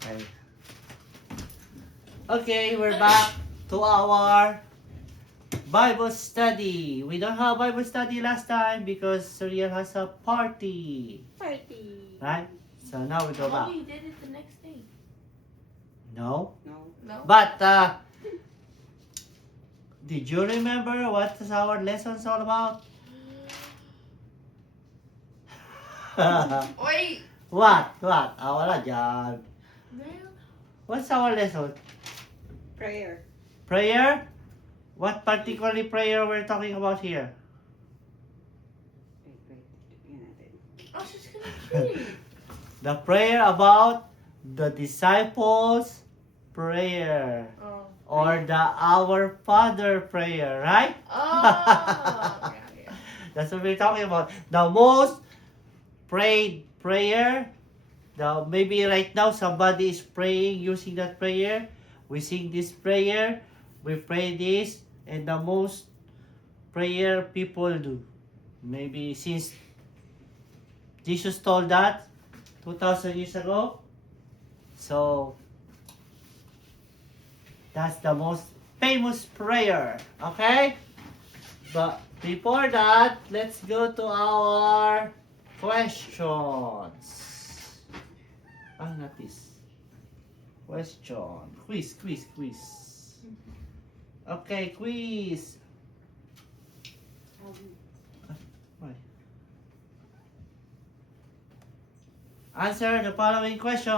Okay. Okay, we're back to our Bible study. We don't have Bible study last time because Surya has a party. Party. Right? So now we go Oh, back. he did it the next day. No? No? But, did you remember what is our lessons all about? Wait! What? Wala dyan. Man. What's our lesson? Prayer. Prayer? What particularly prayer we're talking about here? Wait. Tingnan natin. I was just gonna kidding. The prayer about the disciples' prayer. Oh. Or the Our Father prayer, right? Oh! Yeah. That's what we're talking about. The most prayed prayer. Maybe right now somebody is praying using that prayer. We sing this prayer. We pray this. And the most prayer people do. Maybe since Jesus told that 2,000 years ago. So, that's the most famous prayer. Okay? But before that, let's go to our questions. Not this. Question. Quiz. Okay, quiz. Why? Answer the following question.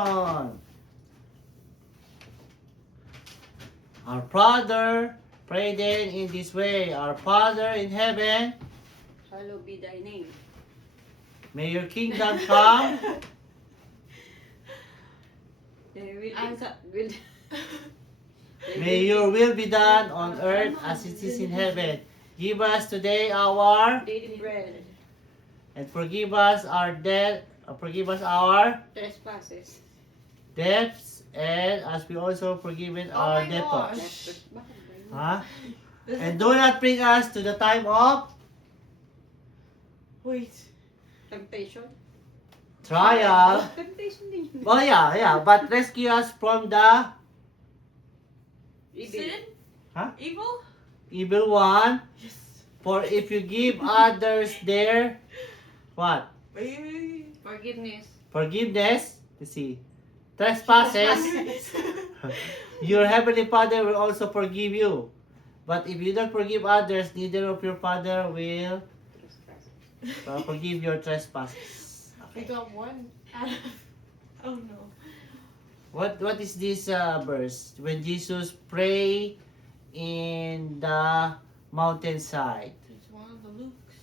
Our Father, pray then in this way. Our Father in heaven, Hallowed be thy name. may your kingdom come. May your will be done on earth as it is in heaven. Give us today our, daily bread. and forgive us our debt, forgive us our Trespasses. debts, and as we also forgiven our my debtors. gosh. Huh? And do not bring us to the time of Wait. Temptation. trial. Temptation din yun. Well, yeah, but rescue us from the Evil. Sin? Huh? Evil? evil one. Yes. For if you give others their what? Wait. Forgiveness. Forgiveness. You see, trespasses. Your heavenly Father will also forgive you. But if you don't forgive others, neither of your Father will Trespasses. forgive your trespasses. We got one out of... Oh no. What is this verse? When Jesus pray in the mountainside. It's one of the Lukes.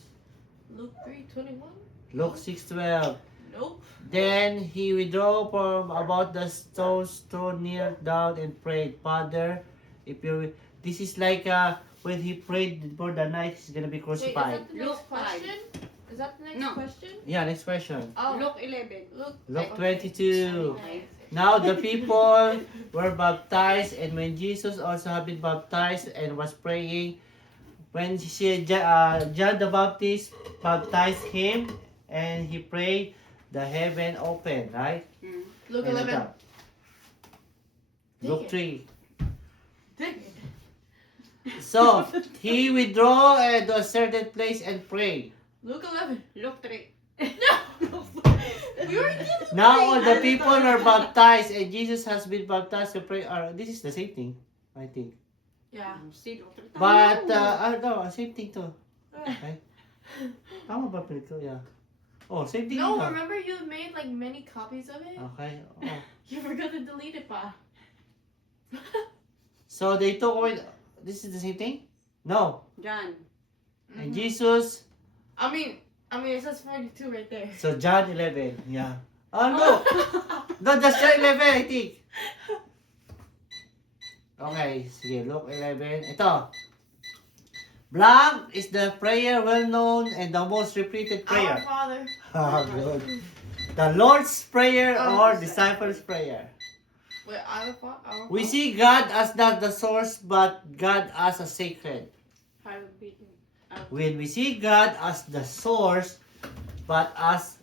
Luke 3:21? Luke 6:12. Nope. Then he withdrew from about the stones, thrown near down and prayed, Father, if you... This is like when he prayed for the night he's gonna be Wait, is crucified. that the next Luke 5. question? Is that the next No. question? Yeah, next question. Oh. Luke 11. Luke Okay. 22. Okay. Now the people were baptized, and when Jesus also had been baptized and was praying, when John the Baptist baptized him and he prayed, the heaven opened, right? Luke And 11. Luke 3. Dang it. So he withdraw to a certain place and pray. Luke 11. Luke 3. No. We already did it. Now all the people were baptized, and Jesus has been baptized to pray. This is the same thing, I think. Yeah. See, Luke 3. But no, same thing too. Okay. Tama ba pala ito? Yeah. Oh, same thing. No, ito. remember you made like many copies of it? Okay. Oh. You forgot to delete it, pa. So they took away. This is the same thing? No. John. And Mhm. Jesus. I mean, it says 42 right there. So John 11. Yeah. Oh no. No, that's John 11, I think. Okay, sige, Luke 11. Ito. Blank is the prayer well known and the most repeated Our prayer. Father. Ah, good. The Lord's Prayer Oh, or Disciples' Prayer. Wait, our Father. We see God as not the source but God as a sacred. Hallowed be. When we see God as the source but as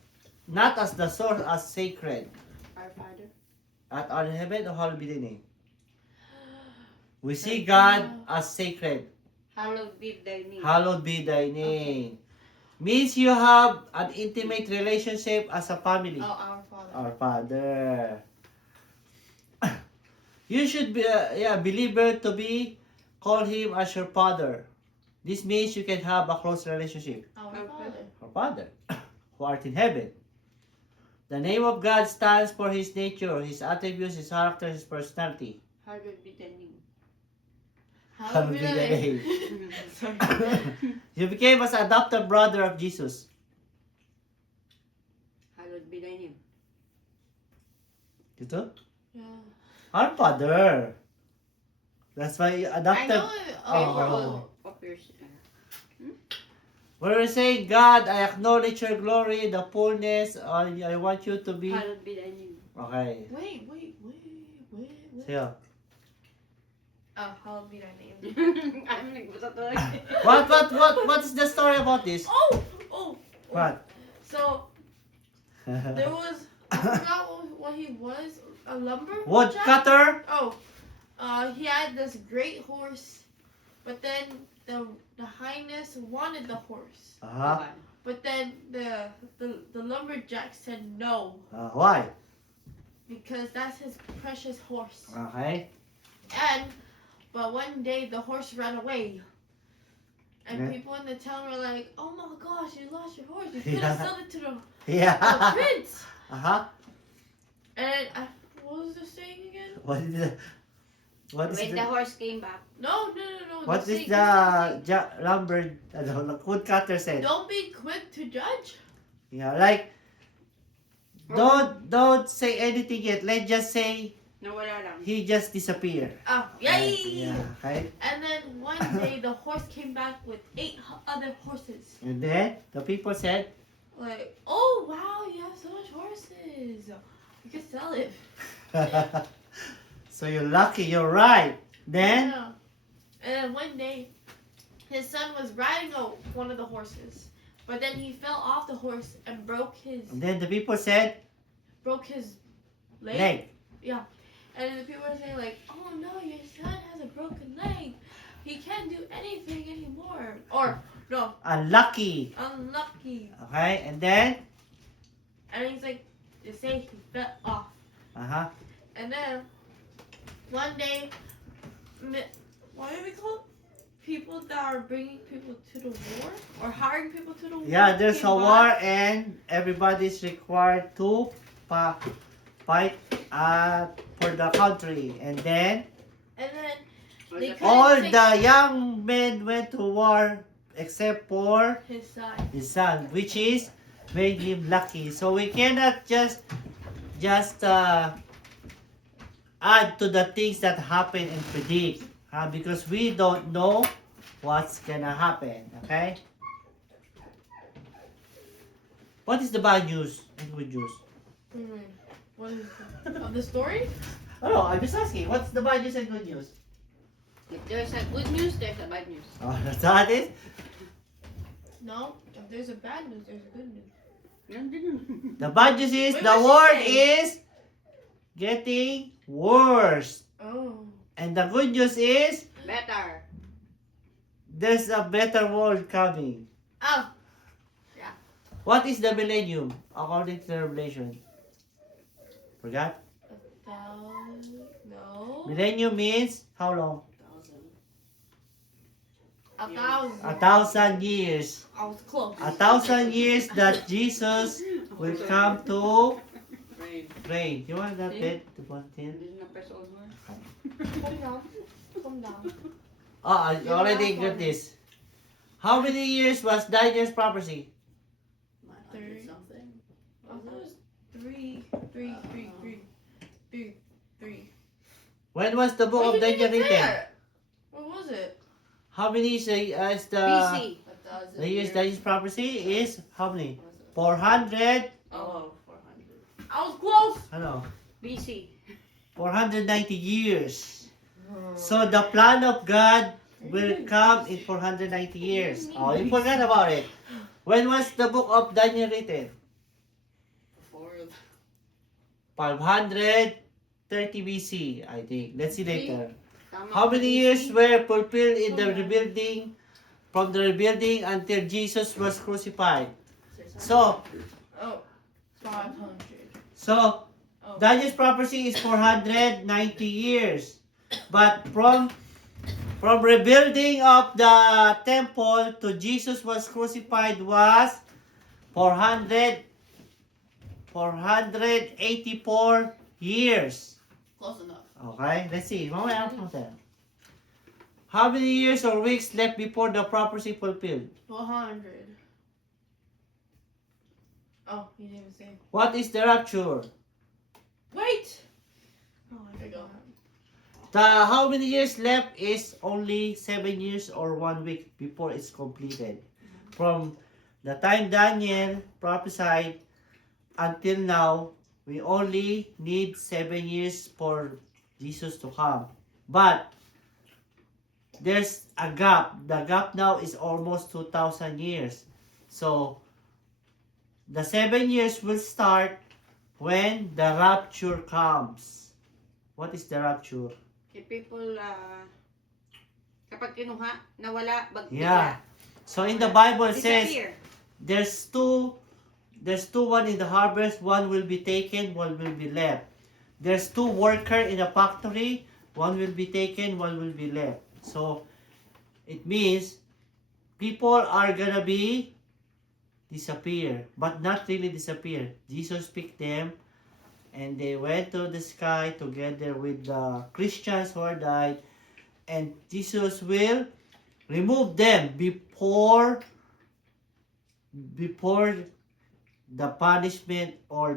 not as the source as sacred. Our Father. Art thou in heaven, or hallowed be thy name. We see God as sacred. Hallowed be thy name. Hallowed be thy name. Means you have an intimate relationship as a family. Oh, our Father. Our Father. You should be a believer to be call him as your father. This means you can have a close relationship. Our Our Father. Our Father, who art in heaven. The name of God stands for his nature, his attributes, his character, his personality. Hallowed be thy name. Hallowed be thy name. Sorry. You became as adopted brother of Jesus. Hallowed be thy name. Ito? Yeah. Our Father. That's why you I adopted. know it. Oh. Of yours. Where we say, God, I acknowledge your glory, the fullness, I want you to be. Hallowed be thy name. Okay. Wait. Sige. Oh, hallowed be thy name. I'm nagbasa to. What is the story about this? Oh. What? So there was, I forgot what he was. A lumber. Wood jack? cutter? Oh, he had this great horse, but then the highness wanted the horse, Uh-huh. but then the lumberjack said no Why? because that's his precious horse. Okay. But one day the horse ran away, and Yeah. people in the town were like, "Oh my gosh, you lost your horse! You could Yeah. have sold it to the Yeah. prince." Uh-huh. And what was the saying again? What is the... What is When the the... horse came back. No. What the is saying- the lumber... wood cutter said? Don't be quick to judge. Yeah, like... Don't say anything yet. Let's just say No, wala lang. he just disappeared. Oh, yay! Yeah, okay. And then one day the horse came back with 8 other horses. And then the people said, Like, oh wow, you have so much horses. You can sell it. so you're lucky, you're right. Then, Yeah. And then one day, his son was riding one of the horses, but then he fell off the horse and broke his and then the people said, leg. leg. Yeah. And then the people were saying like, oh no, your son has a broken leg. He can't do anything anymore. Or no, Unlucky. unlucky. Okay, and then, And he's like, they say he fell off. uh-huh. And then one day, what do we call it? People that are bringing people to the war or hiring people to the war? Yeah, there's a came war by. and everybody's required to fight for the country. And then, And then Or They the- couldn't all take- the young men went to war except for his son. his son, which is made him lucky. So we cannot just add to the things that happen and predict, because we don't know what's gonna happen. Okay. What is the bad news and good news? What is it? Of the story? Oh no, I'm just asking. What's the bad news and good news? If there's a good news, there's a bad news. Oh, that's how it is. No. If there's a bad news, there's a good news. Nandun. The bad news is Wait, the what's she world saying? is getting worse, Oh. and the good news is Better. there's a better world coming. Oh. What is the millennium according to the Revelation? Forgot? No. Millennium means how long? 1,000. 1,000. 1,000 years. I was close. 1,000 years that Jesus will come to Rain. reign. You want that bit to put in? This is not press over. Calm down. Calm down. Oh, I You're the already last got one. this. How many years was Daniel's prophecy? 30. Something. I thought it was 3. When was the book Wait, of you Daniel didn't say written? it. What was it? How many years is the BC. the years Daniel's prophecy is how many? 400. Oh, 400. I was close. I know. BC. 490 years. So the plan of God will come in 490 years. Oh, you forgot about it. When was the book of Daniel written? Before. 500. 30 BC, I think. Let's see later. Tama How ka, many BC? years were fulfilled in the rebuilding, from the rebuilding until Jesus was crucified? So, Oh, 500. so Oh. Daniel's prophecy is 490 years. But from rebuilding of the temple to Jesus was crucified was 484 years. Close enough. Okay, let's see. Mamaya ako natin. How many years or weeks left before the prophecy fulfilled? 400. Oh, you didn't even say. What is the rapture? Wait! Oh, There you go. How many years left is only 7 years or 1 week before it's completed. From the time Daniel prophesied until now, we only need 7 years for Jesus to come. But there's a gap. The gap now is almost 2,000 years. So the 7 years will start when the rapture comes. What is the rapture? If people, kapag kinuha, nawala, Yeah. So in the Bible it says disappear. there's two, one in the harvest, one will be taken, one will be left. There's 2 workers in a factory, one will be taken, one will be left. So it means people are gonna be disappear, but not really disappear. Jesus picked them and they went to the sky together with the Christians who are died, and Jesus will remove them before the punishment or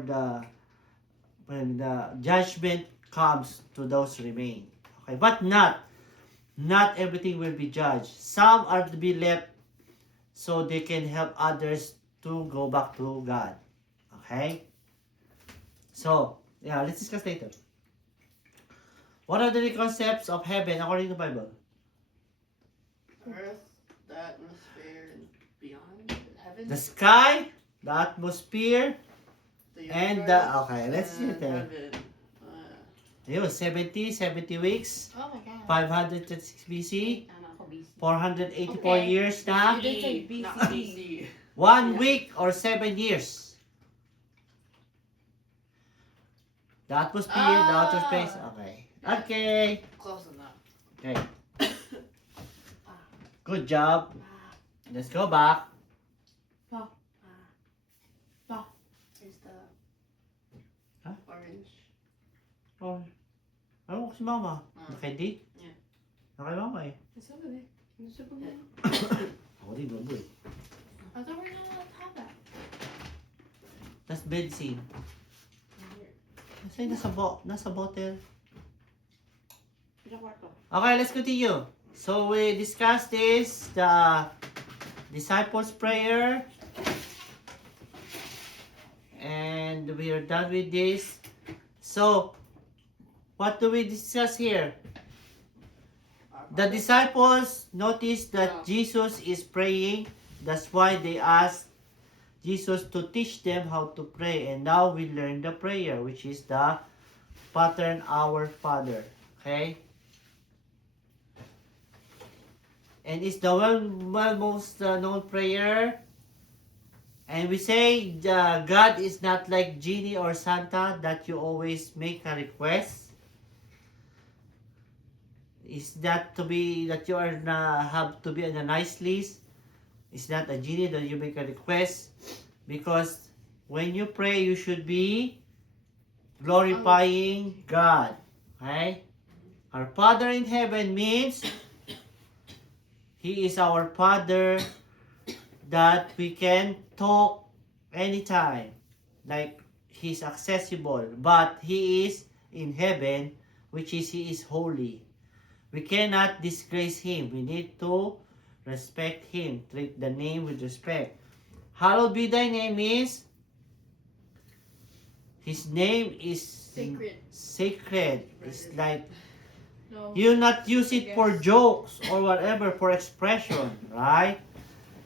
when the judgment comes to those remain. Okay, but not everything will be judged. Some are to be left so they can help others to go back to God. Okay? So, yeah, let's discuss later. What are the concepts of heaven according to the Bible? Earth, the atmosphere, and beyond, heaven, The sky, the atmosphere, the and universe, okay, let's see it and there. heaven. Yun, 70 weeks, Oh my god. 536 BC, Tama ako, BC. 484 Okay. years na, You did say BC. Not BC. 1 week or 7 years. The atmosphere, the outer space, okay. Okay. Close enough. Okay. Good job. Let's go back. Here's the Huh? orange. Oh, ano ko si mama? Nakedi? Yeah. Nakay mama eh. It's over there. Ano sa baba? Ako din, baboy. I thought we were not allowed to have that. That's benzene. Kasi nasa bottle. Sa kwarto. Okay, let's continue. So we discussed this, the disciples' prayer. And we are done with this. So, what do we discuss here? The disciples noticed that Jesus is praying. That's why they asked Jesus to teach them how to pray. And now we learn the prayer, which is the pattern Our Father. Okay? And it's the most known prayer. And we say God is not like Genie or Santa that you always make a request. It's not to be that you are have to be on a nice list. It's not a genie that you make a request, because when you pray you should be glorifying God. Okay? Our Father in heaven means He is our Father that we can talk anytime. Like He's accessible, but He is in heaven, which is He is holy. We cannot disgrace Him. We need to respect Him. Treat the name with respect. Hallowed be thy name is, His name is Sacred. Sacred. It's like No. you not use it for Yes. jokes or whatever, for expression, right?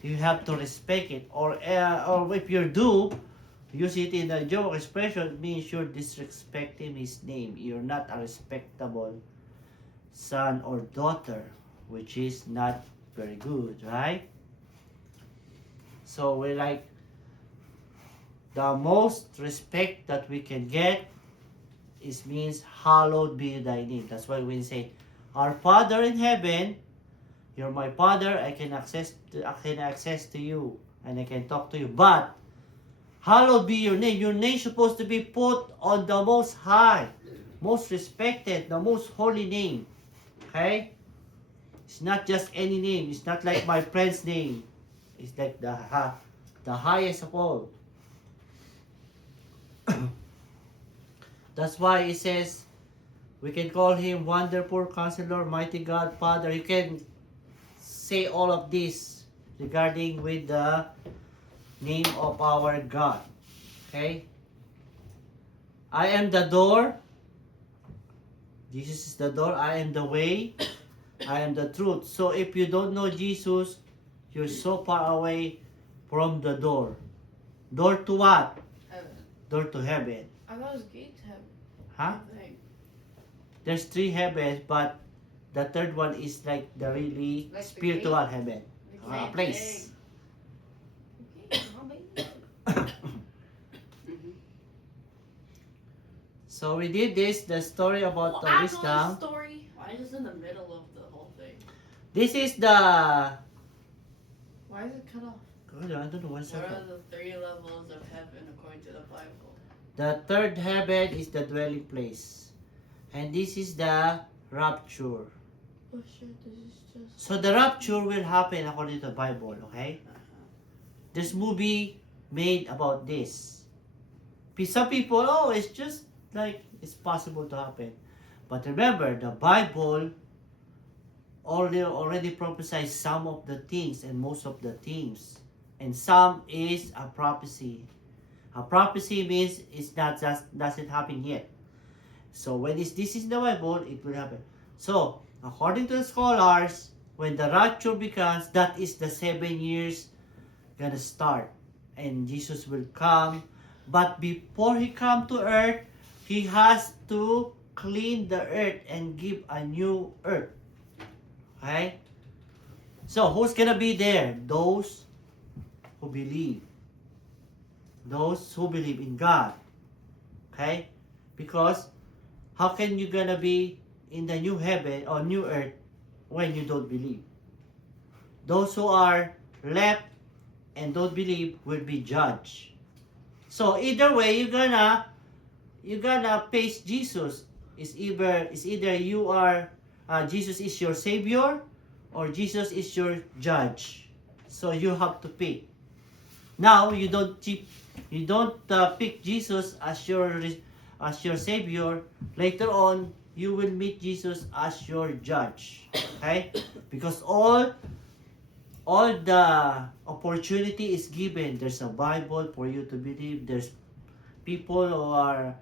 You have to respect it. Or if you do, use it in a joke expression means you're disrespecting his name. You're not a respectable son or daughter, which is not very good, right? So we like the most respect that we can get is means hallowed be thy name. That's why we say, our Father in heaven, you're my Father. I can access to you and I can talk to you. But hallowed be your name. Your name is supposed to be put on the most high, most respected, the most holy name. Okay? It's not just any name. It's not like my friend's name. It's like the highest of all. That's why it says we can call him Wonderful Counselor, Mighty God, Father. You can say all of this regarding with the name of our God. Okay? I am the door. Jesus is the door. I am the way. I am the truth. So if you don't know Jesus, you're so far away from the door. Door to what? Heaven. Door to heaven. I thought it was gate to heaven. Huh? I think. There's 3 heavens, but the third one is like the really Like the spiritual gate? heaven. The Same Place. Okay, I'll be there. Mhm. So we did this, the story about the I know wisdom. the story. Why is this in the middle of the whole thing? This is the... Why is it cut off? I don't know, one What second. are the 3 levels of heaven according to the Bible? The third heaven is the dwelling place. And this is the rapture. Oh shit, this is just. So the rapture will happen according to the Bible, okay? Uh-huh. There's movie made about this. Some people, oh, it's just like it's possible to happen. But remember, the Bible already prophesied some of the things and most of the things. And some is a prophecy. A prophecy means it's not just doesn't happen yet. So when this is the Bible, it will happen. So according to the scholars, when the rapture becomes, that is the 7 years gonna start, and Jesus will come. But before he come to earth, he has to clean the earth and give a new earth. Okay? So who's gonna be there? Those who believe. Those who believe in God. Okay? Because how can you gonna be in the new heaven or new earth when you don't believe? Those who are left and don't believe will be judged. So either way, you're gonna face Jesus. It's either you are Jesus is your savior or Jesus is your judge. So you have to pick. Now you don't pick Jesus as your savior. Later on, you will meet Jesus as your judge. Okay? Because all the opportunity is given. There's a Bible for you to believe. There's people who are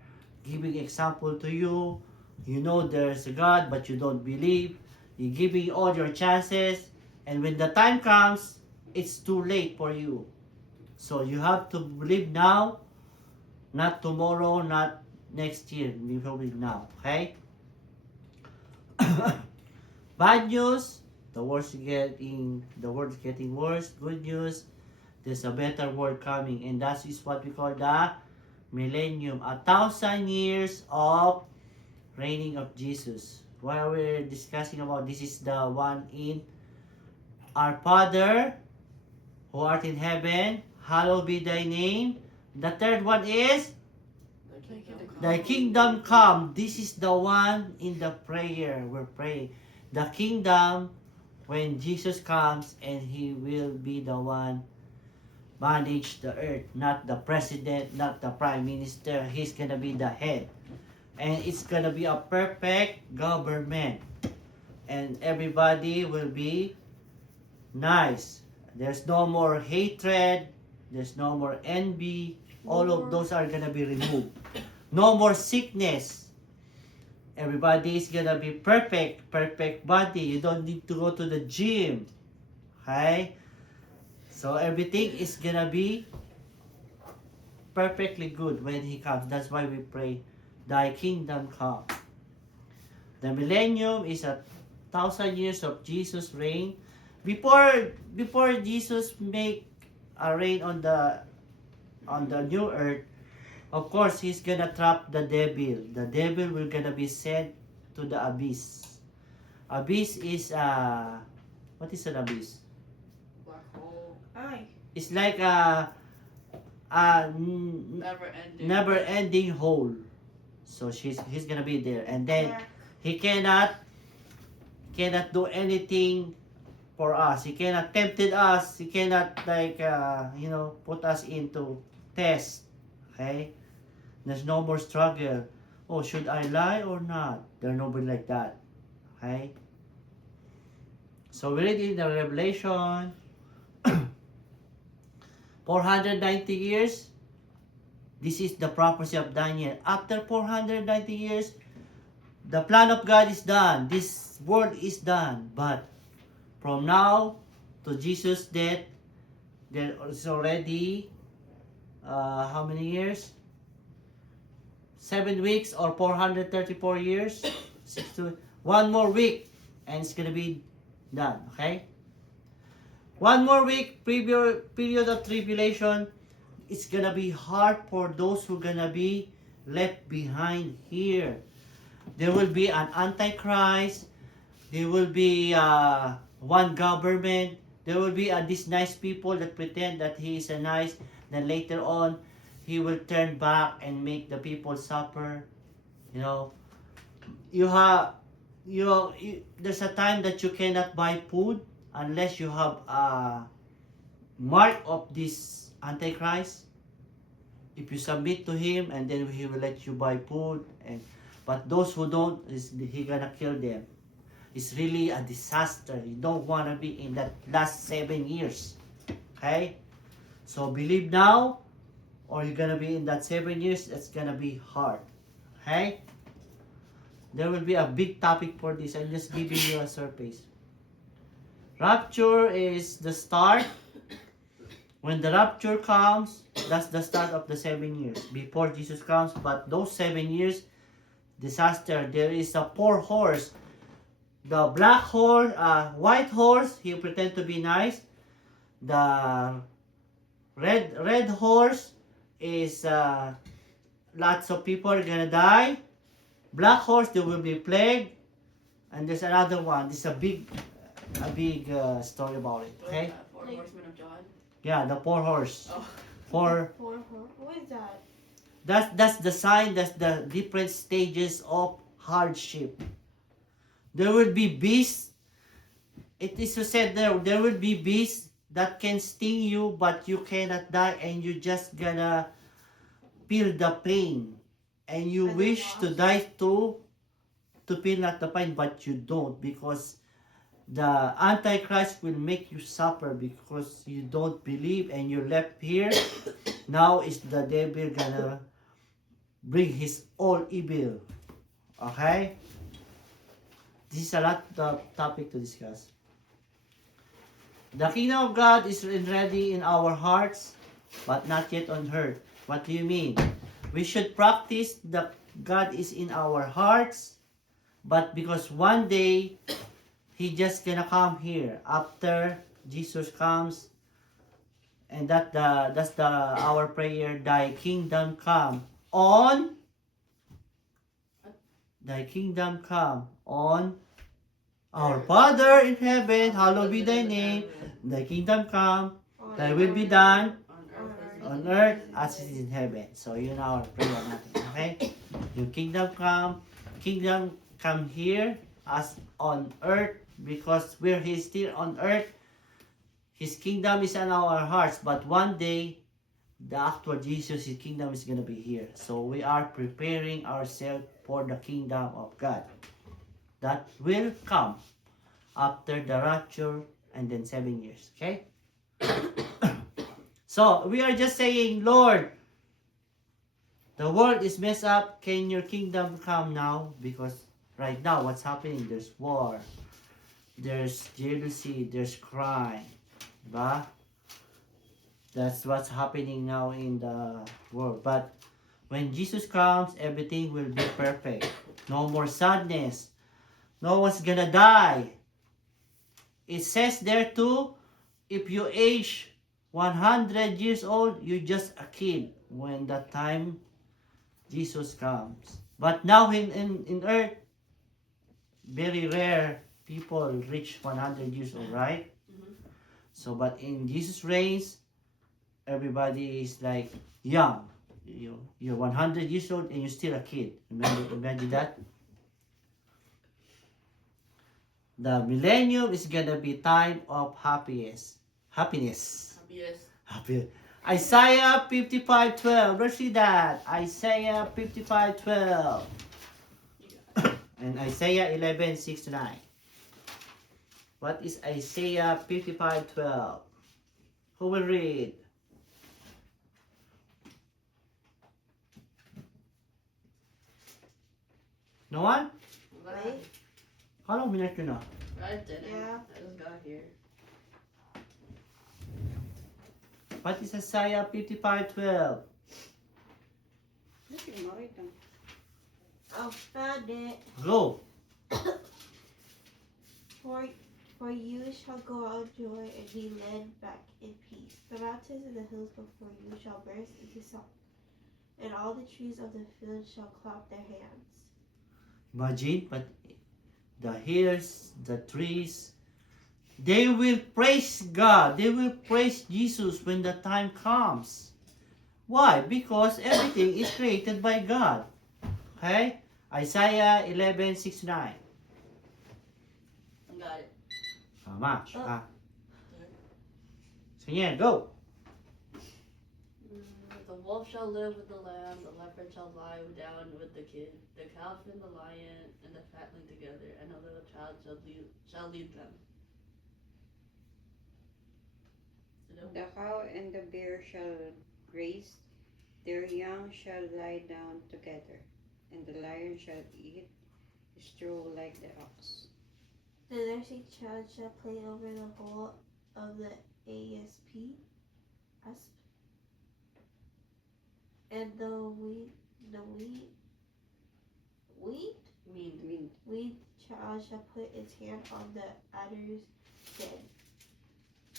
giving example to you. You know there's a God, but you don't believe. You're giving all your chances. And when the time comes, it's too late for you. So you have to believe now, not tomorrow, not next year. You believe now. Okay? Bad news. The world is getting worse. Good news, there's a better world coming, and that is what we call the millennium, 1,000 years of reigning of Jesus. What are we discussing about? This is the one in our Father who art in heaven, hallowed be thy name. The third one is thy kingdom come. This is the one in the prayer we're praying. The kingdom, when Jesus comes, and he will be the one manage the earth, not the president, not the prime minister. He's gonna be the head, and it's gonna be a perfect government, and everybody will be nice. There's no more hatred, there's no more envy. All of those are gonna be removed. No more sickness. Everybody is gonna be perfect body. You don't need to go to the gym. Okay? So everything is gonna be perfectly good when He comes. That's why we pray, Thy kingdom come. The millennium is 1,000 years of Jesus' reign. Before Jesus make a reign on the new earth, of course He's gonna trap the devil. The devil will gonna be sent to the abyss. Abyss is what is an abyss? Black hole. Ay. It's like Never ending. never-ending hole. So he's gonna be there, and then Black. he cannot do anything for us. He cannot tempted us. He cannot put us into test. Okay, there's no more struggle. Oh, should I lie or not? There's nobody like that. Okay. So we read in the Revelation 490 years. This is the prophecy of Daniel. After 490 years, the plan of God is done. This world is done. But from now to Jesus' death, there is already how many years? 7 weeks or 434 years? 1 more week and it's gonna be done. Okay? 1 more week, period of tribulation. It's gonna be hard for those who gonna be left behind here. There will be an antichrist. There will be one government. There will be these nice people that pretend that he is a nice. Then later on, he will turn back and make the people suffer. You know, there's a time that you cannot buy food unless you have a mark of this antichrist. If you submit to him, and then he will let you buy food, but those who don't, he gonna kill them. It's really a disaster. You don't want to be in that last 7 years. Okay, so believe now, or you're gonna be in that 7 years. It's gonna be hard. Okay, there will be a big topic for this. I'm just giving you a surface. Rapture is the start. When the rapture comes, that's the start of the 7 years before Jesus comes. But those 7 years, disaster. There is a 4 horse. The black horse, white horse, he pretend to be nice. The red horse is lots of people are gonna die. Black horse, there will be plague, and there's another one. This is a big story about it. Okay. Four horsemen of John. Yeah, the 4 horse. Oh. 4. What is that? That's the sign. That's the different stages of hardship. There will be beasts. It is said there will be beasts that can sting you, but you cannot die, and you just gonna feel the pain, and you wish to die to feel not the pain, but you don't, because the Antichrist will make you suffer because you don't believe and you're left here. Now is the devil gonna bring his all evil. Okay? This is a lot of topic to discuss. The kingdom of God is ready in our hearts, but not yet on earth. What do you mean? We should practice that God is in our hearts, but because one day He just gonna come here after Jesus comes, and that's our prayer. Thy kingdom come on. Thy kingdom come on. Our Father in heaven, hallowed be thy name. Thy kingdom come. Thy will be done on earth as it is in heaven. So yun our prayer natin. Okay? Yung kingdom come here as on earth, because where He is still on earth, His kingdom is in our hearts. But one day, the actual Jesus, His kingdom is gonna be here. So we are preparing ourselves for the kingdom of God that will come after the rapture and then 7 years. Okay? So we are just saying, Lord, the world is messed up. Can your kingdom come now? Because right now, what's happening? There's war. There's jealousy. There's crime. Diba? That's what's happening now in the world. But when Jesus comes, everything will be perfect. No more sadness. No one's gonna die. It says there too, if you age 100 years old, you're just a kid when the time Jesus comes. But now in earth, very rare people reach 100 years old, right? Mhm. So, but in Jesus' reigns, everybody is like young. You're 100 years old and you're still a kid. Remember, imagine that? The millennium is gonna be time of happiness. Happiness. Yes. Happy. Isaiah 55:12. Let's see that. Isaiah 55:12. You got it. And Isaiah 11:6 to 9. What is Isaiah 55:12? Who will read? No one? Wait. How long minute you know? I didn't. Yeah. I just got here. What is Isaiah 55:12? Oh, found it. Go. For, for you shall go out joy and be led back in peace. The mountains and the hills before you shall burst into song, and all the trees of the field shall clap their hands. Imagine, but the hills, the trees, they will praise God. They will praise Jesus when the time comes. Why? Because everything is created by God. Okay? Isaiah 11:6 to 9. Got it. Tama. Oh. Ah. Sige, go. The wolf shall live with the lamb, the leopard shall lie down with the kid, the calf and the lion and the fatling together, and a little child shall lead them. The cow and the bear shall graze, their young shall lie down together, and the lion shall eat straw like the ox. The nursing child shall play over the hole of the asp, and the weed child shall put its hand on the adder's den.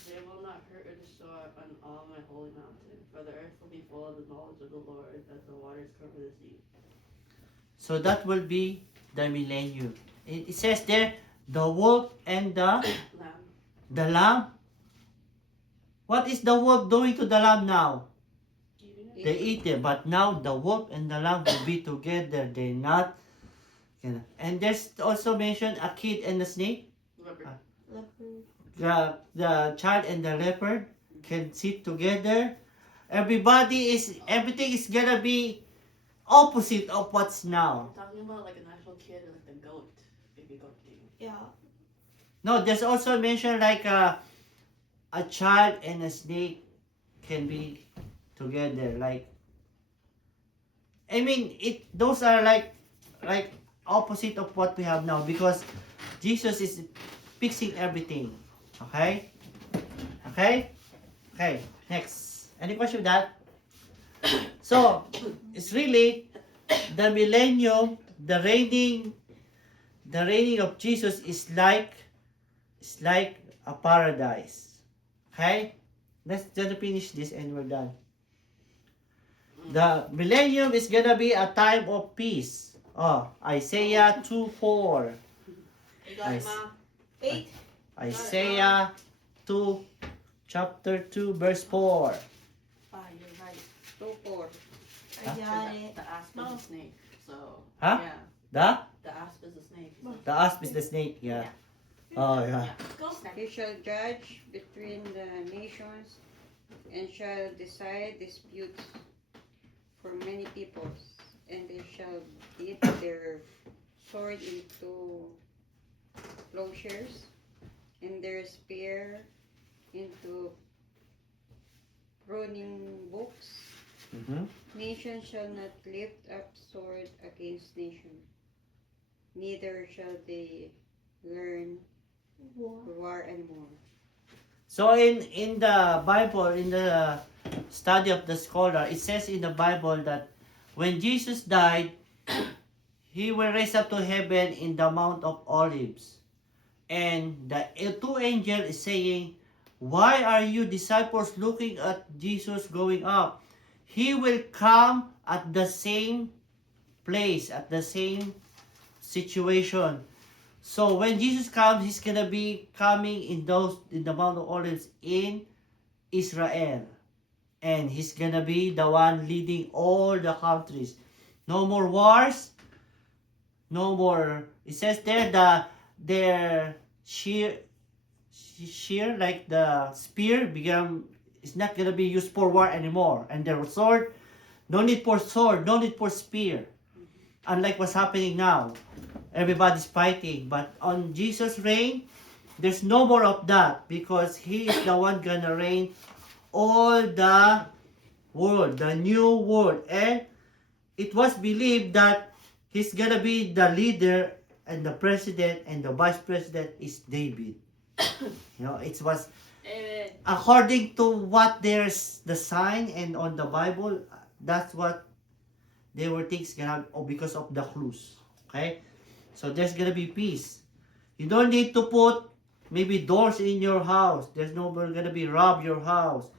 They will not hurt or destroy on all my holy mountain, for the earth will be full of the knowledge of the Lord as the waters cover the sea. So that will be the millennium. It says there, the wolf and Lamb. the lamb. What is the wolf doing to the lamb now? Eating it? They eat it, but now the wolf and the lamb will be together. They're not. And there's also mentioned a kid and a snake. Leopard. Leopard. The child and the leopard can sit together. Everything is gonna be opposite of what's now. I'm talking about like an actual kid, like the goat, baby goat thing. Yeah. No, there's also mentioned like a child and a snake can be together. Like, I mean, those are like opposite of what we have now because Jesus is fixing everything. Okay? Okay? Okay, next. Any question with that? So, it's really the millennium, the reigning of Jesus is like a paradise. Okay? Let's just finish this and we're done. The millennium is gonna be a time of peace. Oh, Isaiah 2:4. You got it, Ma? 8. Isaiah 2, chapter 2, verse 4. Ah, you're right. 2:4. I got it. The asp is a snake. So, Huh? yeah. The asp is a snake. asp is the snake, yeah. Oh, yeah. Go. He shall judge between the nations and shall decide disputes for many peoples, and they shall beat their sword into plowshares and their spear into pruning books. Mm-hmm. Nation shall not lift up sword against nation, neither shall they learn War. war anymore. So in the Bible, in the study of the scholar, it says in the Bible that when Jesus died, he will raise up to heaven in the Mount of Olives. And the two angels is saying, why are you disciples looking at Jesus going up? He will come at the same place, at the same situation. So when Jesus comes, he's gonna be coming in the Mount of Olives in Israel. And he's gonna be the one leading all the countries. No more wars, no more. It says there their shear like the spear become, it's not gonna be used for war anymore. And their sword, no need for sword, no need for spear. Unlike what's happening now, everybody's fighting. But on Jesus' reign, there's no more of that, because he is the one gonna reign all the world, the new world. And it was believed that he's gonna be the leader, and the president and the vice president is David. You know, it was Amen. according to what there's the sign and on the Bible, that's what they were thinking gonna have, oh, because of the clues. Okay? So there's gonna be peace. You don't need to put maybe doors in your house. There's no more gonna be rob your house.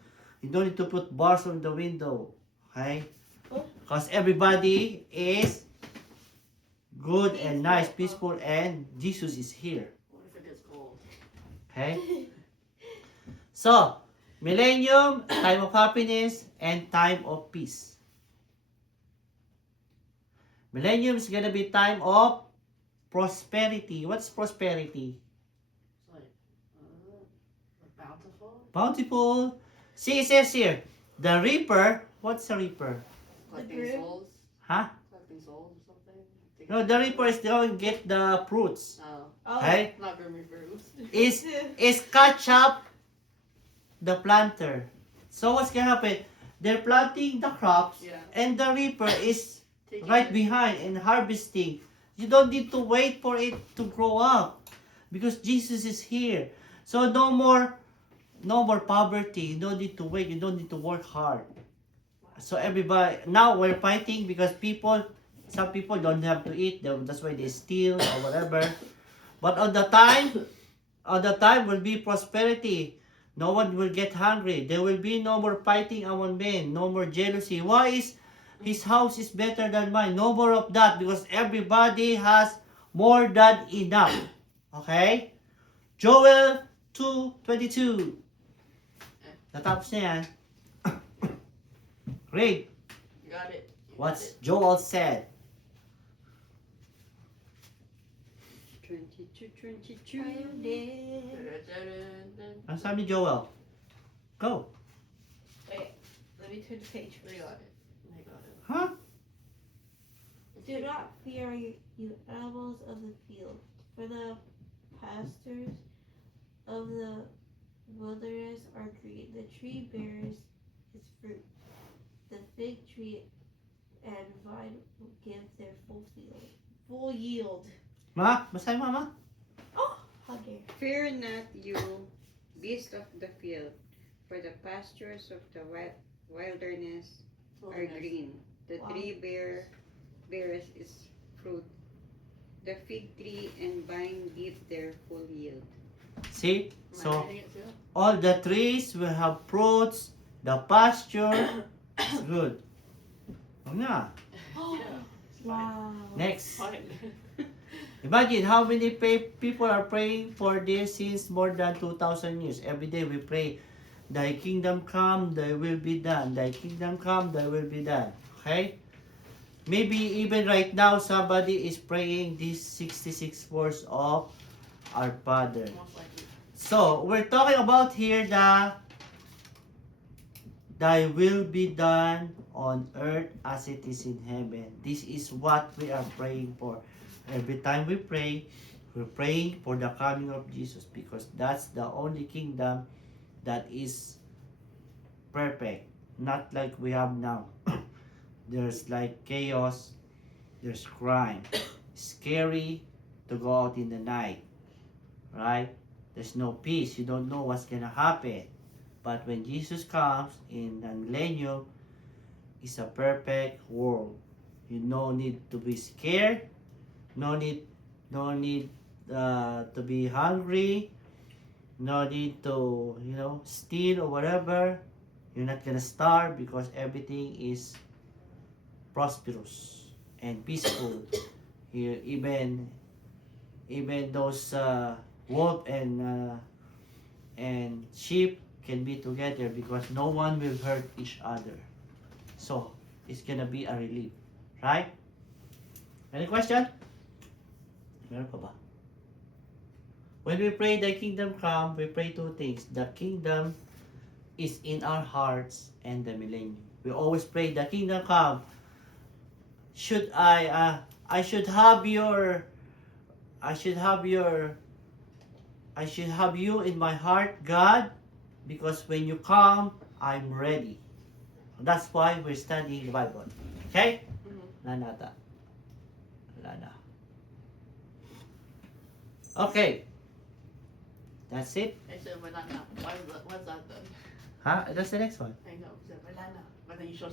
You don't need to put bars on the window. Okay? Because everybody is good and nice, peaceful, and Jesus is here. What if it gets cold? Okay? So, millennium, time of happiness, and time of peace. Millennium is gonna be time of prosperity. What's prosperity? It's like bountiful. Bountiful. See, it says here, the reaper. What's a reaper? Collecting bread? souls. Huh? Collecting souls or something. No, the reaper is going to get the fruits. Oh, Oh. Okay? not gonna be fruits. Is catch up the planter. So what's gonna happen? They're planting the crops, Yeah. and the reaper is Taking right it. behind and harvesting. You don't need to wait for it to grow up, because Jesus is here. So no more poverty. You don't need to wait. You don't need to work hard. So everybody, now we're fighting because some people don't have to eat. That's why they steal or whatever. But on the time will be prosperity. No one will get hungry. There will be no more fighting among men. No more jealousy. Why is his house is better than mine? No more of that, because everybody has more than enough. Okay? Joel 2:22. Natapos na yan. Read You got it. You got what's it. Joel said. 22. I am dead. Dun-dun-dun-dun. Ano sabi ni Joel? Go. Wait, let me turn the page They first. got it. They got it. Huh? Do not fear you animals of the field, for the pastures of the wilderness are green. The tree bears its fruit. The fig tree and vine will give their full yield. Ma? Basahin mo, Ma? Oh, how dare! Fear not, you beast of the field, for the pastures of the wilderness are Wilderness. green. The Wow. tree bears its fruit. The fig tree and vine give their full yield. See? Am I So, reading it too? all the trees will have fruits. The pasture is good. Oh, nga. Yeah. Wow. Next. Fine. Imagine how many people are praying for this since more than 2,000 years. Every day we pray, Thy kingdom come, Thy will be done. Thy kingdom come, Thy will be done. Okay? Maybe even right now, somebody is praying these 66 words of our Father. Most likely. So, we're talking about here Thy will be done on earth as it is in heaven. This is what we are praying for. Every time we pray, we're praying for the coming of Jesus, because that's the only kingdom that is perfect. Not like we have now. There's like chaos, there's crime. Scary to go out in the night, right? There's no peace. You don't know what's gonna happen. But when Jesus comes in the millennium, it's a perfect world. You no need to be scared. No need to be hungry. No need to steal or whatever. You're not gonna starve because everything is prosperous and peaceful. Here, even those wolf and sheep can be together because no one will hurt each other. So it's gonna be a relief, right? Any question? Meron pa ba? When we pray the kingdom come, we pray two things. The kingdom is in our hearts and the millennium. We always pray the kingdom come. I should have you in my heart, God, because when you come, I'm ready. That's why we're studying the Bible. Okay? Wala na ata. Wala na. Okay. That's it. I said, wala na. What's that then? Huh? That's the next one. I know. I said, wala na. But then you show